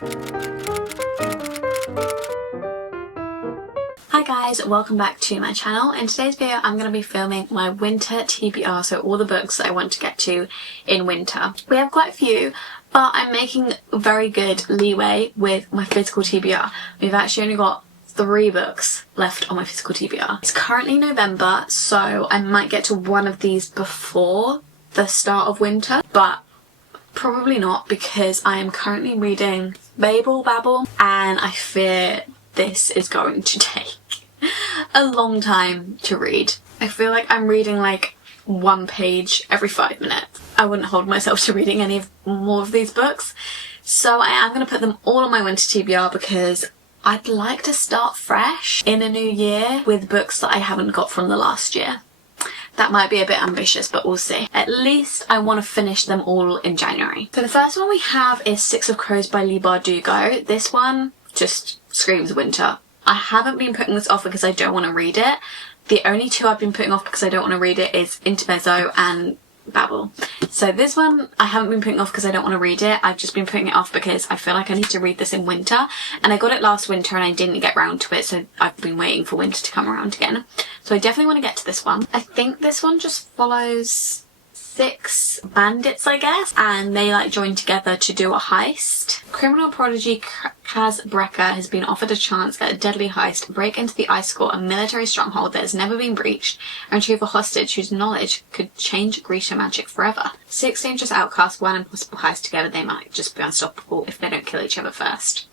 Hi guys, welcome back to my channel. In today's video I'm going to be filming my winter TBR, so all the books that I want to get to in winter. We have quite a few, but I'm making very good leeway with my physical TBR. We've actually only got 3 books left on my physical TBR. It's currently November, so I might get to one of these before the start of winter, but probably not, because I am currently reading Babel, and I fear this is going to take a long time to read. I feel like I'm reading like 1 page every 5 minutes. I wouldn't hold myself to reading any more of these books, so I am going to put them all on my winter TBR because I'd like to start fresh in a new year with books that I haven't got from the last year. That might be a bit ambitious, but we'll see. At least I want to finish them all in January. So the first one we have is Six of Crows by Leigh Bardugo. This one just screams winter. I haven't been putting this off because I don't want to read it. The only 2 I've been putting off because I don't want to read it is Intermezzo and Babel. So this one I haven't been putting off because I don't want to read it. I've just been putting it off because I feel like I need to read this in winter, and I got it last winter and I didn't get round to it, so I've been waiting for winter to come around again. So I definitely want to get to this one. I think this one just follows 6 bandits, I guess, and they like join together to do a heist. Criminal prodigy Kaz Brecker has been offered a chance at a deadly heist, break into the Ice Court, a military stronghold that has never been breached, and retrieve a hostage whose knowledge could change Grecian magic forever. 6 dangerous outcasts, one impossible heist together. They might just be unstoppable if they don't kill each other first.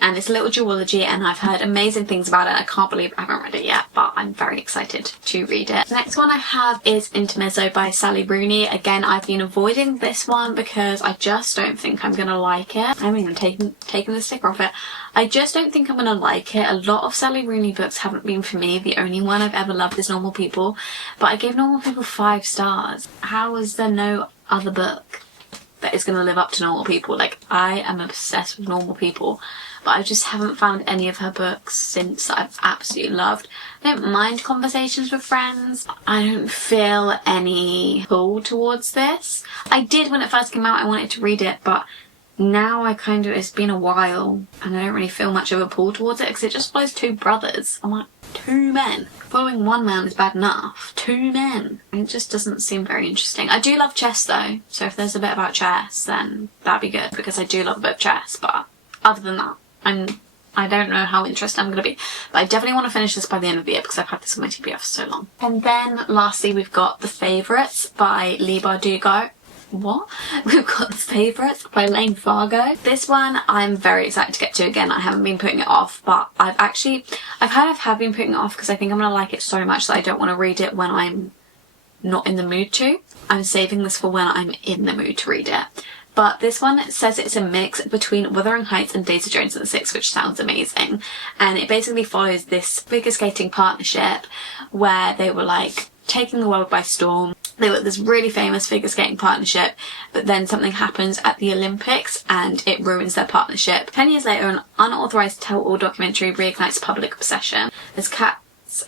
And it's a little duology, and I've heard amazing things about it. I can't believe I haven't read it yet, but I'm very excited to read it. The next one I have is Intermezzo by Sally Rooney. Again, I've been avoiding this one because I just don't think I'm gonna like it. I haven't even taken the sticker off it. I just don't think I'm gonna like it. A lot of Sally Rooney books haven't been for me. The only one I've ever loved is Normal People, but I gave Normal People 5 stars. How is there no other book that is gonna live up to Normal People? Like, I am obsessed with Normal People, but I just haven't found any of her books since that I've absolutely loved. I don't mind Conversations with Friends. I don't feel any pull towards this. I did when it first came out. I wanted to read it, but now I kind of, it's been a while and I don't really feel much of a pull towards it because it just follows 2 brothers. I'm like, 2 men. Following 1 man is bad enough. 2 men. It just doesn't seem very interesting. I do love chess though, so if there's a bit about chess then that'd be good because I do love a bit of chess, but other than that, I don't know how interested I'm going to be, but I definitely want to finish this by the end of the year because I've had this on my TBR for so long. And then lastly we've got The Favourites by Leigh Bardugo. What? We've got The Favourites by Lane Fargo. This one I'm very excited to get to. Again, I haven't been putting it off, but I've have been putting it off because I think I'm going to like it so much that I don't want to read it when I'm not in the mood to. I'm saving this for when I'm in the mood to read it. But this one says it's a mix between Wuthering Heights and Daisy Jones and the Six, which sounds amazing. And it basically follows this figure skating partnership where they were like taking the world by storm. They were this really famous figure skating partnership, but then something happens at the Olympics and it ruins their partnership. 10 years later, an unauthorised tell-all documentary reignites public obsession. There's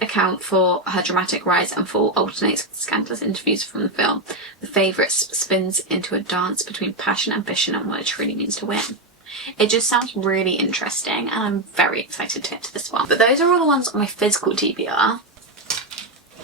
account for her dramatic rise and fall alternates with scandalous interviews from the film. The Favourites spins into a dance between passion, ambition and what it truly means to win. It just sounds really interesting and I'm very excited to get to this one. But those are all the ones on my physical TBR.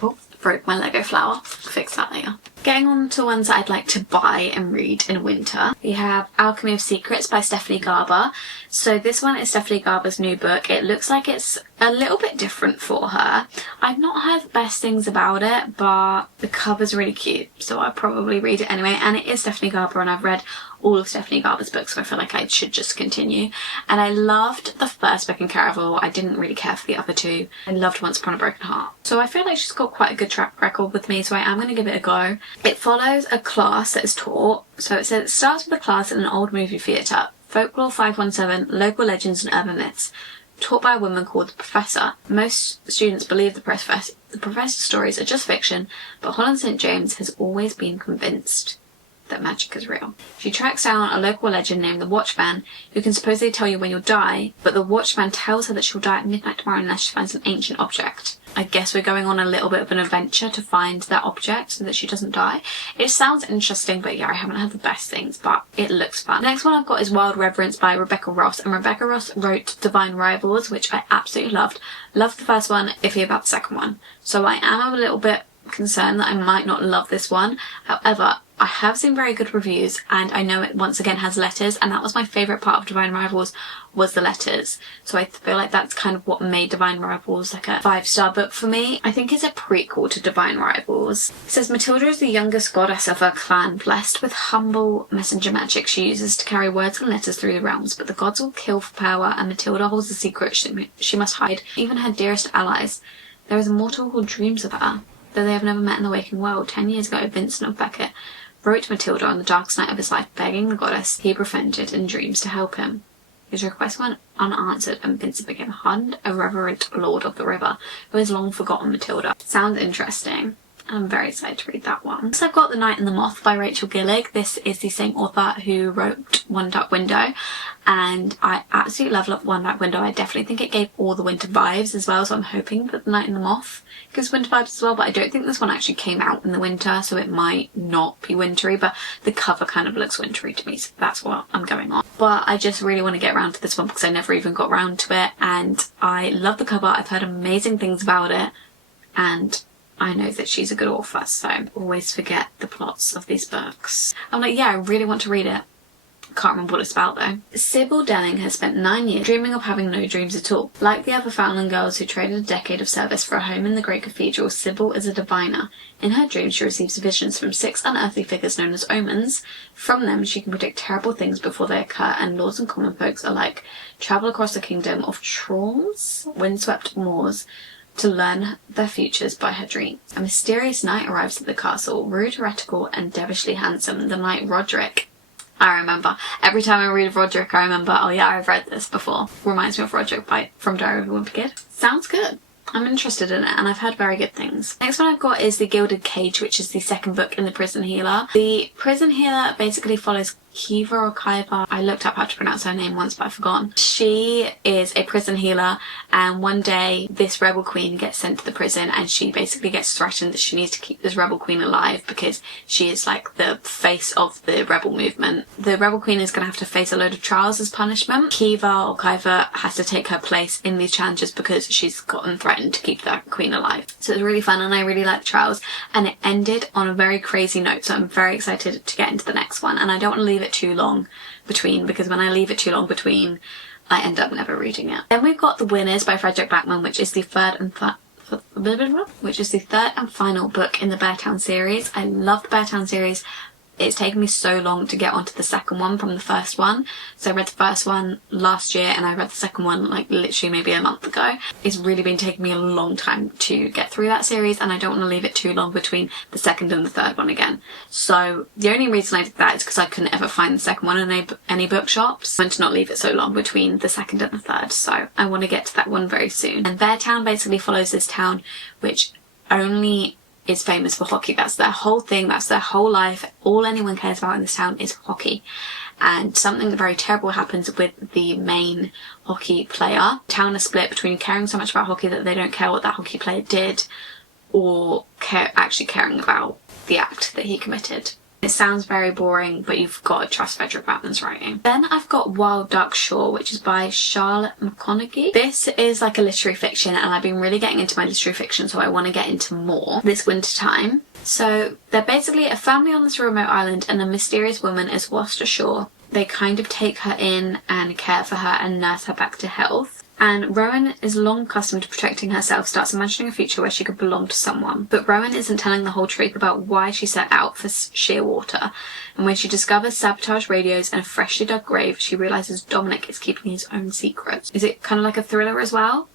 Oh, broke my Lego flower. Fix that later. Getting on to ones that I'd like to buy and read in winter. We have Alchemy of Secrets by Stephanie Garber. So this one is Stephanie Garber's new book. It looks like it's a little bit different for her. I've not heard the best things about it, but the cover's really cute, so I'll probably read it anyway. And it is Stephanie Garber, and I've read all of Stephanie Garber's books, so I feel like I should just continue. And I loved the first book in Caraval. I didn't really care for the other 2. I loved Once Upon a Broken Heart. So I feel like she's got quite a good track record with me, so I am going to give it a go. It follows a class that is taught. So it says it starts with a class in an old movie theatre. Folklore 517, local legends and urban myths. Taught by a woman called the Professor. Most students believe the professor's stories are just fiction, but Holland St. James has always been convinced that magic is real. She tracks down a local legend named the Watchman, who can supposedly tell you when you'll die, but the Watchman tells her that she'll die at midnight tomorrow unless she finds an ancient object. I guess we're going on a little bit of an adventure to find that object so that she doesn't die. It sounds interesting, but yeah, I haven't had the best things, but it looks fun. The next one I've got is Wild Reverence by Rebecca Ross, and Rebecca Ross wrote Divine Rivals, which I absolutely loved. Loved the first one, iffy about the second one. So I am a little bit concerned that I might not love this one. However, I have seen very good reviews, and I know it once again has letters, and that was my favourite part of Divine Rivals, was the letters. So I feel like that's kind of what made Divine Rivals like a 5-star book for me. I think it's a prequel to Divine Rivals. It says Matilda is the youngest goddess of her clan, blessed with humble messenger magic she uses to carry words and letters through the realms, but the gods will kill for power, and Matilda holds a secret she must hide, even her dearest allies. There is a mortal who dreams of her, though they have never met in the waking world. 10 years ago, Vincent of Beckett wrote to Matilda on the darkest night of his life, begging the goddess he befriended in dreams to help him. His request went unanswered, and Vincent became a hardened, irreverent lord of the river, who has long forgotten Matilda. Sounds interesting. I'm very excited to read that one. Next I've got The Night and the Moth by Rachel Gillig. This is the same author who wrote One Dark Window, and I absolutely love One Dark Window. I definitely think it gave all the winter vibes as well, so I'm hoping that The Night and the Moth gives winter vibes as well, but I don't think this one actually came out in the winter, so it might not be wintry, but the cover kind of looks wintry to me, so that's what I'm going on. But I just really want to get around to this one because I never even got around to it, and I love the cover. I've heard amazing things about it, and I know that she's a good author, so I always forget the plots of these books. I'm like, yeah, I really want to read it. Can't remember what it's about though. Sybil Delling has spent 9 years dreaming of having no dreams at all. Like the other Foundling girls who traded a decade of service for a home in the great cathedral, Sybil is a diviner. In her dreams she receives visions from 6 unearthly figures known as omens. From them she can predict terrible things before they occur, and lords and common folks alike travel across the kingdom of Trolls, windswept moors, to learn their futures by her dreams. A mysterious knight arrives at the castle, rude, heretical, and devilishly handsome. The knight Roderick. I remember. Every time I read Roderick, I remember, oh yeah, I've read this before. Reminds me of Roderick from Diary of a Wimpy Kid. Sounds good. I'm interested in it, and I've heard very good things. Next one I've got is The Gilded Cage, which is the second book in the Prison Healer. The Prison Healer basically follows Kiva or Kiva. I looked up how to pronounce her name once, but I've forgotten. She is a prison healer, and one day this rebel queen gets sent to the prison, and she basically gets threatened that she needs to keep this rebel queen alive because she is like the face of the rebel movement. The rebel queen is going to have to face a load of trials as punishment. Kiva or Kiva has to take her place in these challenges because she's gotten threatened to keep that queen alive. So it's really fun, and I really like the trials, and it ended on a very crazy note, so I'm very excited to get into the next one, and I don't want to leave it too long between, because when I leave it too long between I end up never reading it. Then we've got The Winners by Frederick Backman, which is the third and final book in the Beartown series. I love the Beartown series. It's taken me so long to get onto the second one from the first one. So I read the first one last year, and I read the second one like literally maybe a month ago. It's really been taking me a long time to get through that series, and I don't want to leave it too long between the second and the third one again. So the only reason I did that is because I couldn't ever find the second one in any bookshops. I want to not leave it so long between the second and the third, so I want to get to that one very soon. And Beartown basically follows this town which only is famous for hockey. That's their whole thing, that's their whole life. All anyone cares about in this town is hockey. And something very terrible happens with the main hockey player. The town is split between caring so much about hockey that they don't care what that hockey player did, or actually caring about the act that he committed. It sounds very boring, but you've got to trust Frederick Backman's writing. Then I've got Wild Duck Shore, which is by Charlotte McConaughey. This is like a literary fiction, and I've been really getting into my literary fiction, so I want to get into more this winter time. So they're basically a family on this remote island, and a mysterious woman is washed ashore. They kind of take her in and care for her and nurse her back to health. And Rowan is long accustomed to protecting herself, starts imagining a future where she could belong to someone. But Rowan isn't telling the whole truth about why she set out for Shearwater. And when she discovers sabotaged radios and a freshly dug grave, she realises Dominic is keeping his own secrets. Is it kind of like a thriller as well?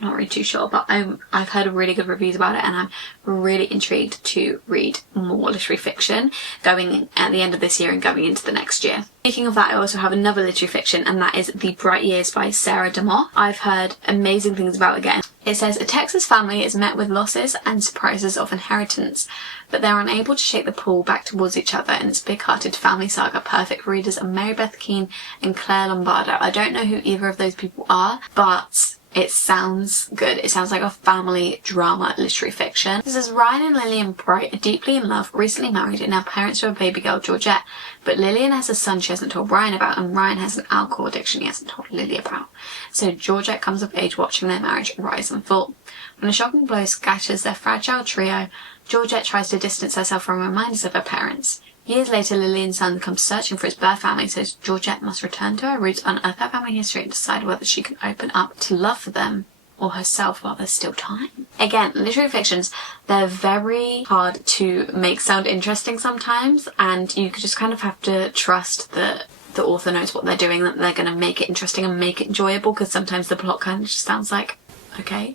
Not really too sure, but I've heard really good reviews about it, and I'm really intrigued to read more literary fiction going at the end of this year and going into the next year. Speaking of that, I also have another literary fiction, and that is The Bright Years by Sarah DeMott. I've heard amazing things about it again. It says, a Texas family is met with losses and surprises of inheritance, but they're unable to shake the pull back towards each other in its big-hearted family saga. Perfect for readers are Mary Beth Keane and Claire Lombardo. I don't know who either of those people are, but it sounds good. It sounds like a family drama literary fiction. This is Ryan and Lillian Bright are deeply in love, recently married, and now parents to a baby girl, Georgette. But Lillian has a son she hasn't told Ryan about, and Ryan has an alcohol addiction he hasn't told Lily about. So Georgette comes of age watching their marriage rise and fall. When a shocking blow scatters their fragile trio, Georgette tries to distance herself from reminders of her parents. Years later, Lillian's son comes searching for his birth family, so Georgette must return to her roots, unearth her family history, and decide whether she can open up to love for them or herself while there's still time. Again, literary fictions, they're very hard to make sound interesting sometimes, and you just kind of have to trust that the author knows what they're doing, that they're going to make it interesting and make it enjoyable, because sometimes the plot kind of just sounds like, okay,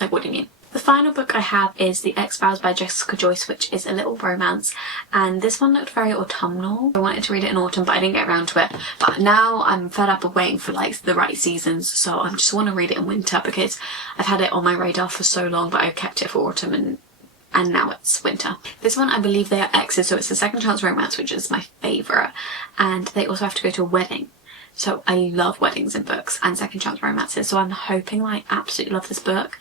like what do you mean? The final book I have is The X-Files by Jessica Joyce, which is a little romance, and this one looked very autumnal. I wanted to read it in autumn, but I didn't get around to it. But now I'm fed up of waiting for like the right seasons, so I just want to read it in winter because I've had it on my radar for so long, but I kept it for autumn and now it's winter. This one, I believe they are exes, so it's a second chance romance, which is my favourite, and they also have to go to a wedding. So I love weddings in books and second chance romances, so I'm hoping like absolutely love this book.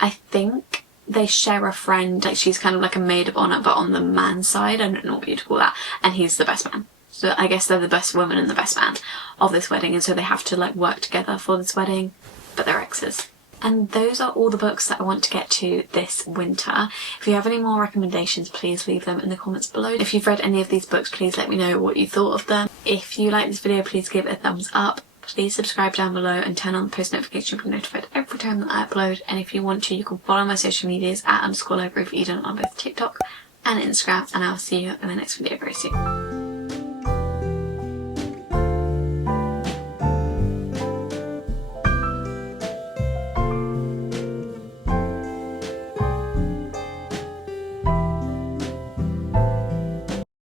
I think they share a friend, like she's kind of like a maid of honour, but on the man's side, I don't know what you'd call that, and he's the best man. So I guess they're the best woman and the best man of this wedding, and so they have to like work together for this wedding, but they're exes. And those are all the books that I want to get to this winter. If you have any more recommendations, please leave them in the comments below. If you've read any of these books, please let me know what you thought of them. If you like this video, please give it a thumbs up. Please subscribe down below and turn on the post notification to be notified every time that I upload. And if you want to, you can follow my social medias at _libraryofeden on both TikTok and Instagram. And I'll see you in the next video very soon.